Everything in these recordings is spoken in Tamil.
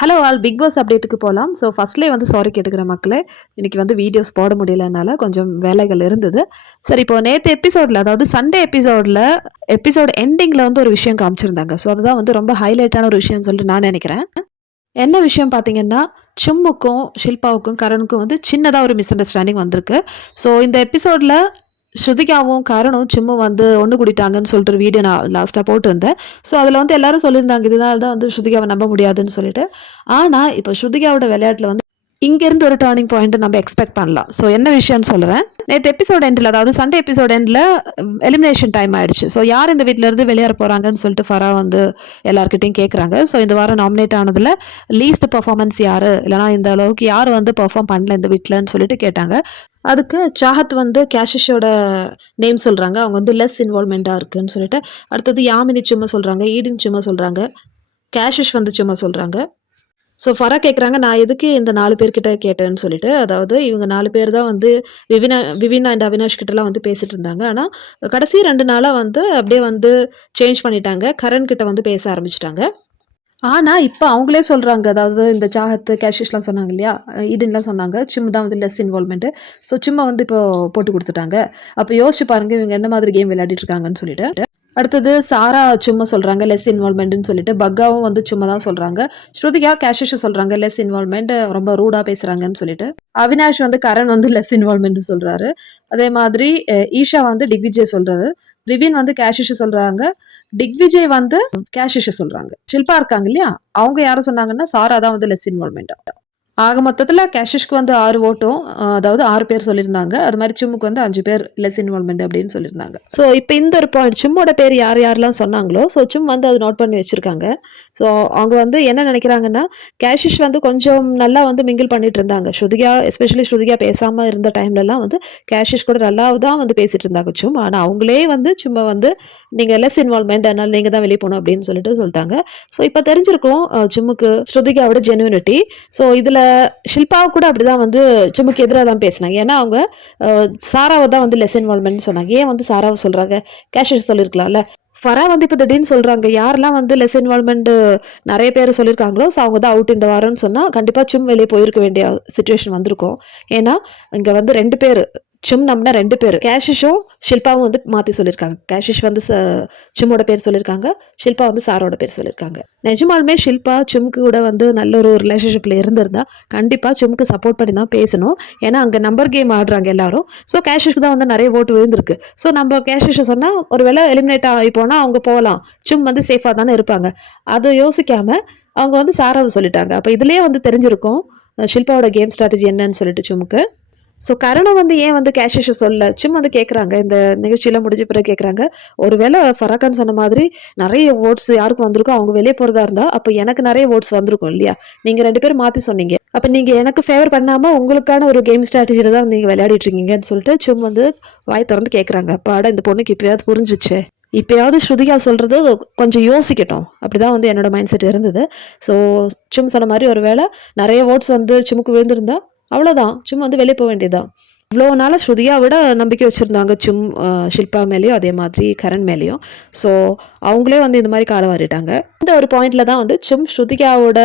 ஹலோ ஆல் பிக் பாஸ் அப்டேட்டுக்கு போகலாம். ஸோ ஃபர்ஸ்ட்லேயே வந்து சாரி கேட்டுக்கிறேன் மக்களே. இன்னைக்கு வந்து வீடியோஸ் போட முடியலனால கொஞ்சம் வேலைகள் இருந்தது. சரி இப்போ நேத்து எபிசோட்ல அதாவது சண்டே எபிசோட் எண்டிங்ல வந்து ஒரு விஷயம் காமிச்சிருந்தாங்க. ஸோ அதுதான் வந்து ரொம்ப ஹைலைட்டான ஒரு விஷயம்னு சொல்லிட்டு நான் நினைக்கிறேன். என்ன விஷயம் பார்த்தீங்கன்னா, சிம்முக்கும், ஷில்பாவுக்கும், கரணுக்கும் வந்து சின்னதா ஒரு மிஸ் அண்டர்ஸ்டாண்டிங் வந்திருக்கு. ஸோ இந்த எபிசோட்ல ஸ்ருதிகாவும், கரணும், சிம்மும் வந்து ஒண்ணு கூடிட்டாங்கன்னு சொல்லிட்டு ஒரு வீடியோ நான் லாஸ்ட்டா போட்டிருந்தேன். ஸோ அதில வந்து எல்லாரும் சொல்லியிருந்தாங்க, இதனால தான் வந்து ஸ்ருதிகாவ நம்ப முடியாதுன்னு சொல்லிட்டு. ஆனா, இப்ப ஸ்ருதிகாவோட விளையாட்டுல வந்து இங்கேருந்து ஒரு டர்னிங் பாயிண்ட் நம்ம எக்ஸ்பெக்ட் பண்ணலாம். ஸோ என்ன விஷயம்னு சொல்றேன். நேத்து எபிசோட் எண்ட்ல அதாவது சண்டே எபிசோட் எண்ட்ல எலிமினேஷன் டைம் ஆயிடுச்சு. ஸோ யார் இந்த வீட்ல இருந்து வெளியேற போறாங்கன்னு சொல்லிட்டு ஃபரா வந்து எல்லார்கிட்டயும் கேட்குறாங்க. ஸோ இந்த வாரம் நாமினேட் ஆனதுல லீஸ்ட் பெர்ஃபார்மன்ஸ் யாரு? இல்லனா இந்த அளவுக்கு யார் வந்து பெர்ஃபார்ம் பண்ணல இந்த வீட்லன்னு சொல்லிட்டு கேட்டாங்க. அதுக்கு சாஹத் வந்து கேஷிஷோட நேம் சொல்றாங்க. அவங்க வந்து லெஸ் இன்வால்வ்மெண்ட்டா இருக்குன்னு சொல்லிட்டு. அடுத்தது யாமினி சும்மா சொல்றாங்க. ஈடின் சும்மா சொல்றாங்க. கேஷிஷ் வந்து சும்மா சொல்றாங்க. ஸோ ஃபரா கேட்குறாங்க, நான் எதுக்கு இந்த 4 பேர்கிட்ட கேட்டேன்னு சொல்லிட்டு. அதாவது இவங்க 4 பேர் தான் வந்து விவின் அண்ட் அவினாஷ் கிட்டலாம் வந்து பேசிட்டு இருந்தாங்க. ஆனா, கடைசி 2 நாளா வந்து அப்படியே வந்து சேஞ்ச் பண்ணிட்டாங்க. கரண் கிட்ட வந்து பேச ஆரம்பிச்சுட்டாங்க. ஆனா, இப்ப அவங்களே சொல்றாங்க. அதாவது இந்த சாஹத், கேஷிஷ்லாம் சொன்னாங்க இல்லையா? ஈடன்லாம் சொன்னாங்க. சிம் தான் வந்து லெஸ் இன்வால்வ்மென்ட். ஸோ சிம்ம வந்து இப்போ போட்டு குடுத்துட்டாங்க. அப்ப யோசிச்சு பாருங்க இவங்க என்ன மாதிரி கேம் விளையாடிட்டு இருக்காங்கன்னு சொல்லிட்டு. அடுத்தது சாரா சும்மா சொல்றாங்க லெஸ் இன்வால்வ்மெண்ட்னு சொல்லிட்டு. பக்காவும் வந்து சும்மா தான் சொல்றாங்க. ஸ்ருதிகா, கேஷிஷ் சொல்றாங்க லெஸ் இன்வால்வ்மெண்ட் ரொம்ப ரூடா பேசுறாங்கன்னு சொல்லிட்டு. அவினாஷ் வந்து கரண் வந்து லெஸ் இன்வால்வ்மெண்ட்னு சொல்றாரு. அதே மாதிரி ஈஷா வந்து திக்விஜய் சொல்றாரு. விவின் வந்து கேஷிஷ் சொல்றாங்க. திக்விஜய் வந்து கேஷிஷ சொல்றாங்க. ஷில்பா இருக்காங்க இல்லையா? அவங்க யார சொன்னாங்கன்னா, சாரா தான் வந்து லெஸ் இன்வால்வ்மென்ட். ஆக மொத்தத்துல கேஷிஷ்க்கு வந்து 6 ஓட்டும். அதாவது 6 பேர் சொல்லியிருந்தாங்க. அது மாரி சிம்முக்கு வந்து 5 பேர் லெஸ் இன்வால்வ்மென்ட் அப்படின்னு சொல்லியிருந்தாங்க. ஸோ இப்ப இந்த ஒரு பாயிண்ட் சிம்மோட பேர் யார் யாரெல்லாம் சொன்னாங்களோ, ஸோ சிம் வந்து அத நோட் பண்ணி வச்சிருக்காங்க. ஸோ அவங்க வந்து என்ன நினைக்கிறாங்கன்னா, கேஷிஷ் வந்து கொஞ்சம் நல்லா வந்து மிங்கிள் பண்ணிட்டு இருந்தாங்க. எஸ்பெஷலி ஸ்ருதிகா பேசாம இருந்த டைம்லலாம் வந்து கேஷிஷ் கூட நல்லா தான் வந்து பேசிட்டு இருந்தாங்க சும். ஆனா அவங்களே வந்து சும்மா வந்து நீங்க லெஸ் இன்வால்வ்மென்ட் அதனால நீங்க தான் வெளிய போணும் அப்படின்னு சொல்லிட்டாங்க. ஸோ இப்ப தெரிஞ்சிருக்கும் சிம்முக்கு ஸ்ருதிகாவோட ஜெனுவினிட்டி. ஸோ இதுல ஷில்பாவ கூட அப்படிதான் வந்து சிம்முக்கு எதிரா தான் பேசினாங்க. ஏன்னா அவங்க சாராவ தான் வந்து லெஸ் இன்வால்வ்மென்ட்னு சொன்னாங்க. ஏன் வந்து சாராவ சொல்றாங்க? கேஷிஷ் சொல்லியிருக்கலாம்ல. ஃபரா வந்து இப்ப திடீர்னு சொல்றாங்க. யாரெல்லாம் வந்து லெஸ் இன்வால்வ்மென்ட் நெறைய பேர் சொல்லியிருக்காங்களோ, ஸோ அவங்க தான் அவுட் இந்த வாரம்னு சொன்னா, கண்டிப்பா சிம் வெளிய போயிருக்க வேண்டிய சிச்சுவேஷன் வந்திருக்கும். ஏன்னா, இங்க வந்து 2 பேரு சிம் நம்புன 2 பேரு. கேஷிஷும், ஷில்பாவும் வந்து மாத்தி சொல்லியிருக்காங்க. கேஷிஷ் வந்து சிம்மோட பேர் சொல்லியிருக்காங்க. ஷில்பா வந்து சாரோட பேர் சொல்லியிருக்காங்க. நிஜமாலுமே ஷில்பா சிம்க்கு கூட வந்து நல்ல ஒரு ரிலேஷன்ஷிப்ல இருந்திருந்தா, கண்டிப்பா சிம்க்கு சப்போர்ட் பண்ணி தான் பேசணும். ஏன்னா, அங்க நம்பர் கேம் ஆடுறாங்க எல்லாரும். ஸோ கேஷிஷ்க்கு தான் வந்து நெறைய ஓட்டு விழுந்திருக்கு. ஸோ நம்ம கேஷிஷ சொன்னா, ஒரு வேளை எலிமினேட் ஆகி போனா அவங்க போலாம். சிம் வந்து சேஃபா தானே இருப்பாங்க. அத யோசிக்காம அவங்க வந்து சாராவ சொல்லிட்டாங்க. அப்ப இதுலயே வந்து தெரிஞ்சிருக்கும், ஷில்பாவோட கேம் ஸ்ட்ராட்டஜி என்னன்னு சொல்லிட்டு சிம்முக்கு. ஸோ கருணா வந்து ஏன் வந்து கேஷிஷ சொல்லல? சும்மா வந்து கேட்குறாங்க. இந்த நிகழ்ச்சிலாம் முடிஞ்ச பிறகு கேட்குறாங்க. ஒருவேள ஃபராக்கான் சொன்ன மாதிரி நெறைய ஓட்ஸ் யாருக்கு வந்திருக்கோ அவங்க வெளிய போறதா இருந்தா, அப்ப எனக்கு நெறைய ஓட்ஸ் வந்திருக்கும் இல்லையா? நீங்க 2 பேரும் மாத்தி சொன்னீங்க. அப்ப நீங்க எனக்கு ஃபேவர் பண்ணாம உங்களுக்கான ஒரு கேம் ஸ்ட்ராட்டஜில தான் நீங்க விளையாடிட்டு இருக்கீங்கன்னு சொல்லிட்டு சும் வந்து வாய் தொறந்து கேட்குறாங்க. அப்பாடா இந்த பொண்ணுக்கு இப்பயாவது புரிஞ்சுச்சே. இப்பயாவது ஸ்ருதிகா சொல்றது கொஞ்சம் யோசிக்கட்டும். அப்படிதான் வந்து என்னோட மைண்ட் செட் இருந்தது. ஸோ சும் சொன்ன மாரி ஒரு வேள நெறைய ஓட்ஸ் வந்து சிம்முக்கு விழுந்திருந்தா அவ்வளோதான். சும்மா வந்து வெளிய போ வேண்டியது தான். இவ்வளோ நாளா ஸ்ருதியா விட நம்பிக்கை வச்சிருந்தாங்க ஷில்பா மேலயும், அதே மாதிரி கரண் மேலயும். ஸோ அவங்களே வந்து இந்த மாரி கால வாரிட்டாங்க. இந்த ஒரு பாயிண்ட்ல தான் வந்து ஸ்ருதிகாவோட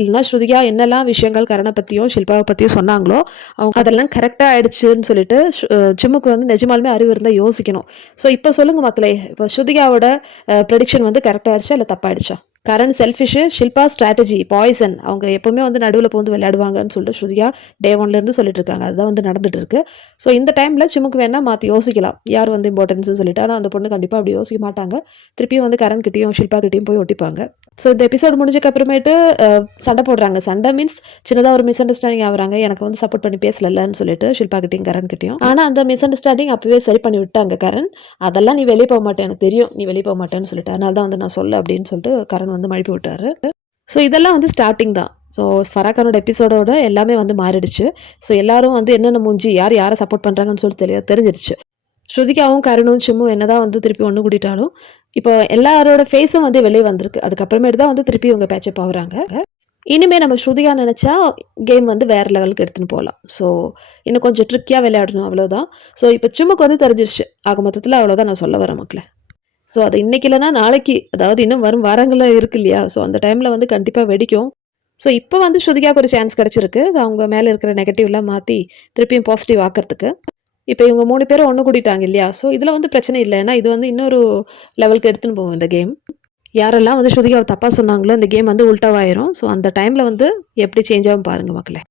இல்லன்னா ஸ்ருதிகா என்னெல்லாம் விஷயங்கள் கரண பத்தியும், ஷில்பாவ பத்தியும் சொன்னாங்களோ, அவங்க அதெல்லாம் கரெக்ட்டா ஆயிடுச்சுன்னு சொல்லிட்டு சிம்முக்கு வந்து நிஜமாலுமே அறிவு இருந்தா யோசிக்கணும். ஸோ இப்ப சொல்லுங்க மக்களே, இப்ப ஸ்ருதிகாவோட ப்ரெடிக்ஷன் வந்து கரெக்ட்டா ஆயிடுச்சா? இல்ல தப்பாயிடுச்சா? Karan selfish, Shilpa strategy, poison. அவங்க எப்பவுமே வந்து நடுவுல புகுந்து விளையாடுவாங்கன்னு சொல்லிட்டு ஸ்ருதிகா டே 1ல இருந்து சொல்லிட்டு இருக்காங்க. அதுதான் வந்து நடந்துட்டு இருக்கு. ஸோ இந்த டைம்ல சிம்முக்கு வேணா மாத்தி யோசிக்கலாம். யார் வந்து இம்பார்ட்டன்ஸ்னு சொல்லிட்டு. ஆனா அந்த பொண்ணு கண்டிப்பா அப்படி யோசிக்க மாட்டாங்க. திருப்பியும் வந்து கரண் கிட்டயும், ஷில்பா கிட்டயும் போய் ஒட்டிப்பாங்க. ஸோ இந்த எபிசோட் முடிஞ்சதுக்கு அப்புறமேட்டு சண்டை போடுறாங்க. சண்டை மீன்ஸ் சின்னதா ஒரு மிஸ் அண்டர்ஸ்டாண்டிங் ஆகுறாங்க. எனக்கு வந்து சப்போர்ட் பண்ணி பேசலன்னு சொல்லிட்டு ஷில்பா கிட்டயும், கரண் கிட்டயும். ஆனா அந்த மிஸ் அண்டர்ஸ்டாண்டிங் அப்பவே சரி பண்ணி விட்டாங்க கரண். அதெல்லாம் நீ வெளிய போக மாட்டே எனக்கு தெரியும். நீ வெளிய போக மாட்டேன்னு சொல்லிட்டு. அதனால தான் வந்து நான் சொல்ல அப்படின்னு சொல்லிட்டு கரண் வந்து மழுப்பி விட்டாரு. ஸோ இதெல்லாம் வந்து ஸ்டார்ட்டிங் தான். ஸோ ஃபராக்கானோட எபிசோடோட எல்லாமே வந்து மாறிடுச்சு. ஸோ எல்லாரும் வந்து என்னென்ன மூஞ்சி, யார் யாரை சப்போர்ட் பண்ணுறாங்கன்னு சொல்லி தெரிஞ்சிருச்சு. ஸ்ருதிகாவும், கருணும், சிம்மும் என்னதான் வந்து திருப்பி ஒண்ணு கூட்டிட்டாலும், இப்போ எல்லாரோட ஃபேஸும் வந்து வெளிய வந்திருக்கு. அதுக்கப்புறமேட்டு தான் வந்து திருப்பி இவங்க பேச்சப் ஆகுறாங்க. இனிமே நம்ம ஸ்ருதிகா நெனச்சா, கேம் வந்து வேற லெவலுக்கு எடுத்துன்னு போலாம். ஸோ இன்னும் கொஞ்சம் ட்ரிக்கியா விளையாடணும் அவ்வளோதான். ஸோ இப்போ சிம்முக்கு வந்து தெரிஞ்சிருச்சு. ஆக மொத்தத்தில அவ்வளோதான் நான் சொல்ல வரேன் மக்களே. ஸோ அது இன்னைக்கு இல்லன்னா நாளைக்கு, அதாவது இன்னும் வரும் வாரங்கள்ல இருக்கு இல்லையா? ஸோ அந்த டைம்ல வந்து கண்டிப்பா வெடிக்கும். ஸோ இப்போ வந்து ஸ்ருதிகாவுக்கு ஒரு சான்ஸ் கிடச்சிருக்கு. அவங்க மேல இருக்கிற நெகட்டிவ்லாம் மாத்தி திருப்பியும் பாசிட்டிவ் ஆக்கறதுக்கு. இப்ப இவங்க 3 பேரும் ஒண்ணு கூடிட்டாங்க இல்லையா? ஸோ இதுல வந்து பிரச்சனை இல்ல. ஏன்னா இது வந்து இன்னொரு லெவலுக்கு எடுத்துன்னு போகும் இந்த கேம். யாரெல்லாம் வந்து ஸ்ருதிகாவ தப்பா சொன்னாங்களோ, இந்த கேம் வந்து உல்டாவாயிரும். ஸோ அந்த டைம்ல வந்து எப்படி சேஞ்ச் ஆகும் பாருங்க மக்களே!